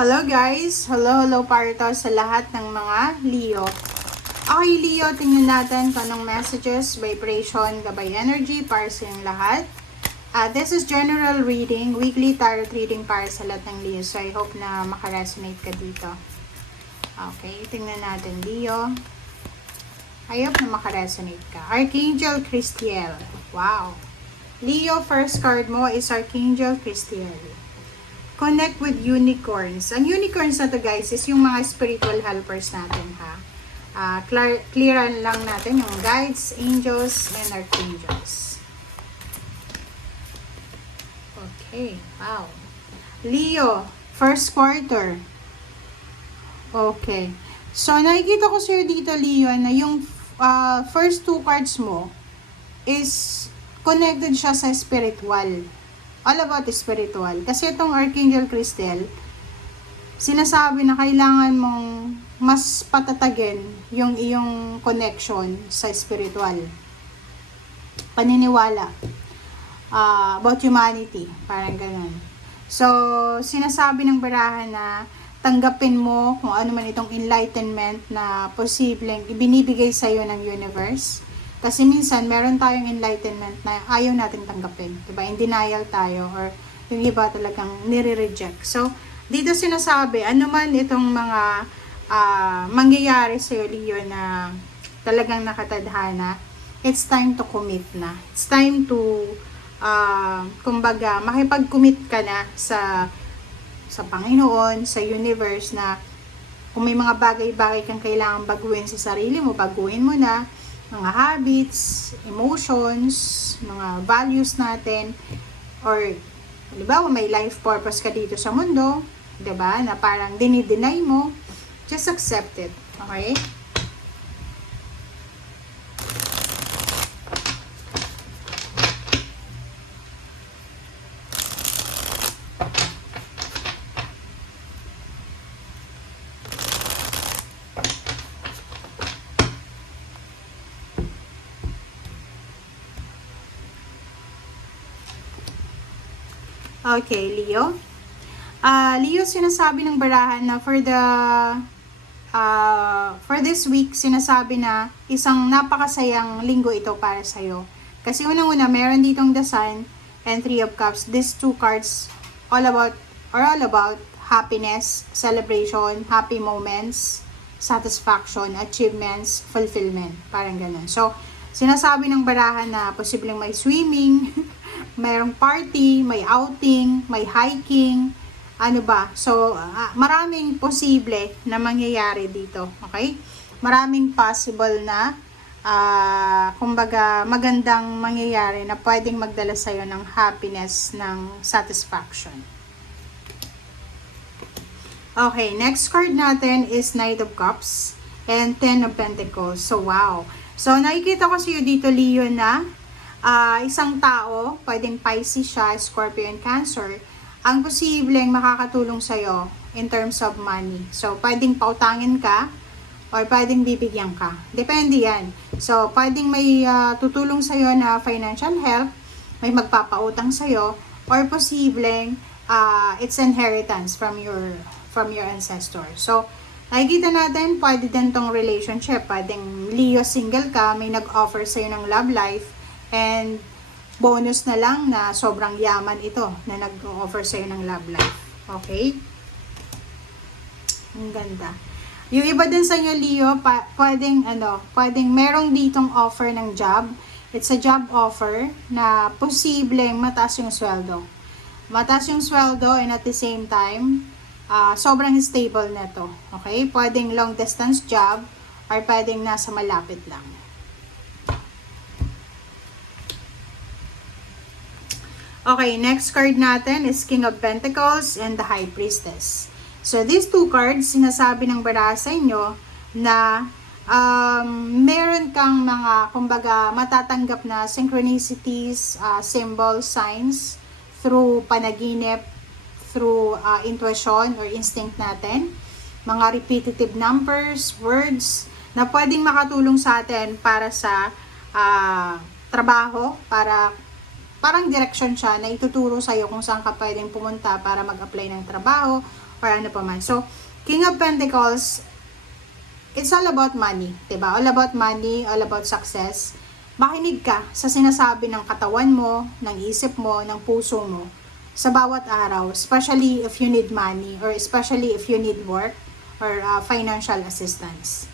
Hello guys! Hello para to sa lahat ng mga Leo. Okay Leo, tingnan natin kung anong messages, vibration, gabay energy para sa inyong lahat. This is general reading, weekly tarot reading para sa lahat ng Leo. So I hope na makaresonate ka dito. Okay, tingnan natin Leo. I hope na makaresonate ka. Archangel Christiel. Wow! Leo, first card mo is Archangel Christiel. Connect with unicorns. Ang unicorns na to guys is yung mga spiritual helpers natin ha. Clearan lang natin yung guides, angels, and archangels. Okay, wow. Leo, first quarter. Okay. So, nakikita ko sa'yo dito, Leo, na yung first two cards mo is connected siya sa spiritual. All about spiritual. Kasi itong Archangel Christiel, sinasabi na kailangan mong mas patatagin yung iyong connection sa spiritual. Paniniwala. About humanity. Parang ganun. So, sinasabi ng barahan na tanggapin mo kung ano man itong enlightenment na posibleng ibinibigay sa iyo ng universe. Kasi minsan, meron tayong enlightenment na ayaw natin tanggapin. Diba? In denial tayo or yung iba talagang nire-reject. So, dito sinasabi, ano man itong mga mangyayari sa'yo, Leo, na talagang nakatadhana, it's time to commit na. It's time to, kumbaga, makipag-commit ka na sa Panginoon, sa universe na kung may mga bagay-bagay kang kailangan baguhin sa sarili mo, baguhin mo na. Mga habits, emotions, mga values natin, or, halimbawa, may life purpose ka dito sa mundo, diba, na parang dinideny mo, just accept it, okay? Okay, Leo. Leo, sinasabi ng barahan na for this week, sinasabi na isang napakasayang linggo ito para sa'yo. Kasi unang-una, meron ditong the Sun and Three of Cups. These two cards all about happiness, celebration, happy moments, satisfaction, achievements, fulfillment. Parang ganun. So, sinasabi ng barahan na posibleng may swimming, mayroong party, may outing, may hiking, ano ba? So, maraming posible na mangyayari dito, okay? Maraming possible na, kumbaga, magandang mangyayari na pwedeng magdala sa'yo ng happiness, ng satisfaction. Okay, next card natin is Knight of Cups and Ten of Pentacles. So, wow. So, nakikita ko sa'yo dito, Leo, na isang tao, pwedeng Pisces siya, Scorpio and Cancer, ang posibleng makakatulong sa'yo in terms of money. So, pwedeng pautangin ka or pwedeng bibigyan ka. Depende yan. So, pwedeng may tutulong sa'yo na financial help, may magpapautang sa'yo, or posibleng it's inheritance from your ancestor. So, nakikita natin, pwede din tong relationship. Pwedeng Leo single ka, may nag-offer sa'yo ng love life, and bonus na lang na sobrang yaman ito na nag-offer sa'yo ng love life. Okay? Ang ganda. Yung iba din sa inyo, Leo, pwedeng merong ditong offer ng job. It's a job offer na posibleng mataas yung sweldo. Mataas yung sweldo and at the same time, sobrang stable na to. Okay? Pwedeng long distance job or pwedeng nasa malapit lang. Okay, next card natin is King of Pentacles and the High Priestess. So, these two cards, sinasabi ng baraha sa inyo na meron kang mga, kumbaga, matatanggap na synchronicities, symbols, signs, through panaginip, through intuition or instinct natin. Mga repetitive numbers, words, na pwedeng makatulong sa atin para sa trabaho, parang direction siya na ituturo sa'yo kung saan ka pwedeng pumunta para mag-apply ng trabaho or ano pa man. So, King of Pentacles, it's all about money, diba? All about money, all about success. Makinig ka sa sinasabi ng katawan mo, ng isip mo, ng puso mo sa bawat araw, especially if you need money or especially if you need work or financial assistance.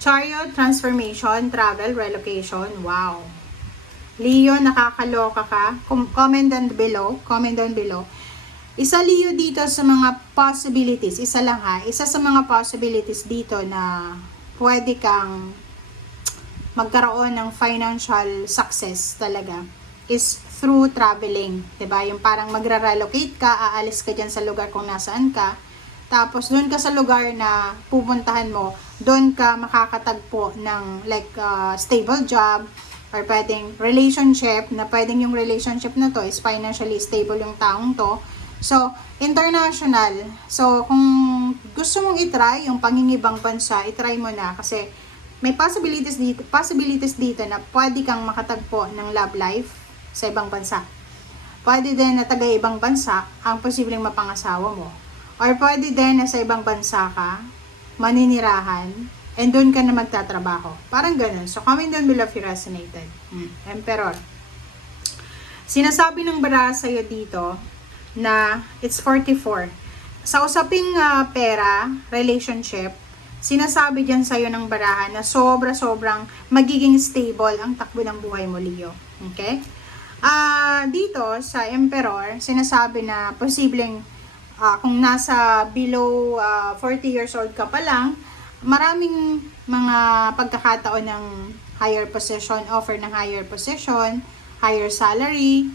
Chariot, transformation, travel, relocation. Wow. Leo, nakakaloka ka. Comment down below. Comment down below. Isa Leo dito sa mga possibilities. Isa lang ha. Isa sa mga possibilities dito na pwede kang magkaroon ng financial success talaga is through traveling. Diba? Yung parang magra-relocate ka, aalis ka dyan sa lugar kung nasaan ka. Tapos doon ka sa lugar na pupuntahan mo, doon ka makakatagpo ng like stable job or pwedeng relationship na pwedeng yung relationship na to is financially stable yung taong to. So, international. So, kung gusto mong itry yung pangingibang bansa, itry mo na kasi may possibilities dito na pwede kang makatagpo ng love life sa ibang bansa. Pwede din na taga-ibang bansa ang posibleng mapangasawa mo. Or pwede din na sa ibang bansa ka, maninirahan, and doon ka na magtatrabaho. Parang ganun. So, comment down below if you resonated. Emperor. Sinasabi ng baraha sa'yo dito na it's 44. Sa usaping pera, relationship, sinasabi dyan sa'yo ng baraha na sobra-sobrang magiging stable ang takbo ng buhay mo, Leo. Okay? Dito, sa Emperor, sinasabi na posibleng kung nasa below 40 years old ka pa lang, maraming mga pagkakataon ng higher position, offer ng higher position, higher salary.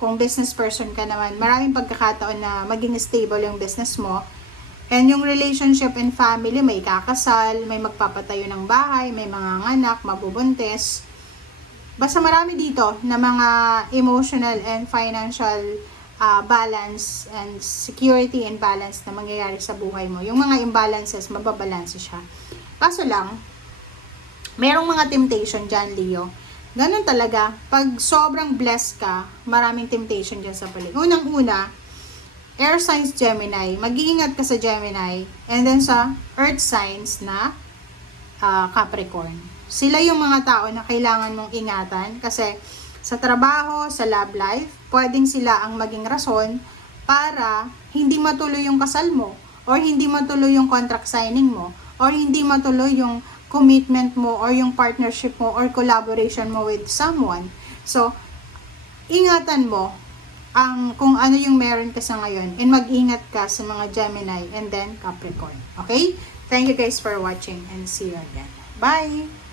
Kung business person ka naman, maraming pagkakataon na maging stable yung business mo. And yung relationship and family, may kakasal, may magpapatayo ng bahay, may mga anak, mabubuntis. Basta marami dito na mga emotional and financial balance and security and balance na mangyayari sa buhay mo. Yung mga imbalances, mababalanse siya. Kaso lang, merong mga temptation dyan, Leo. Ganun talaga. Pag sobrang blessed ka, maraming temptation dyan sa paligid. Unang-una, air signs Gemini. Mag-iingat ka sa Gemini. And then sa earth signs na Capricorn. Sila yung mga tao na kailangan mong ingatan kasi sa trabaho, sa love life, pwedeng sila ang maging rason para hindi matuloy yung kasal mo or hindi matuloy yung contract signing mo or hindi matuloy yung commitment mo or yung partnership mo or collaboration mo with someone. So, ingatan mo kung ano yung meron ka sa ngayon and mag-ingat ka sa mga Gemini and then Capricorn. Okay? Thank you guys for watching and see you again. Bye!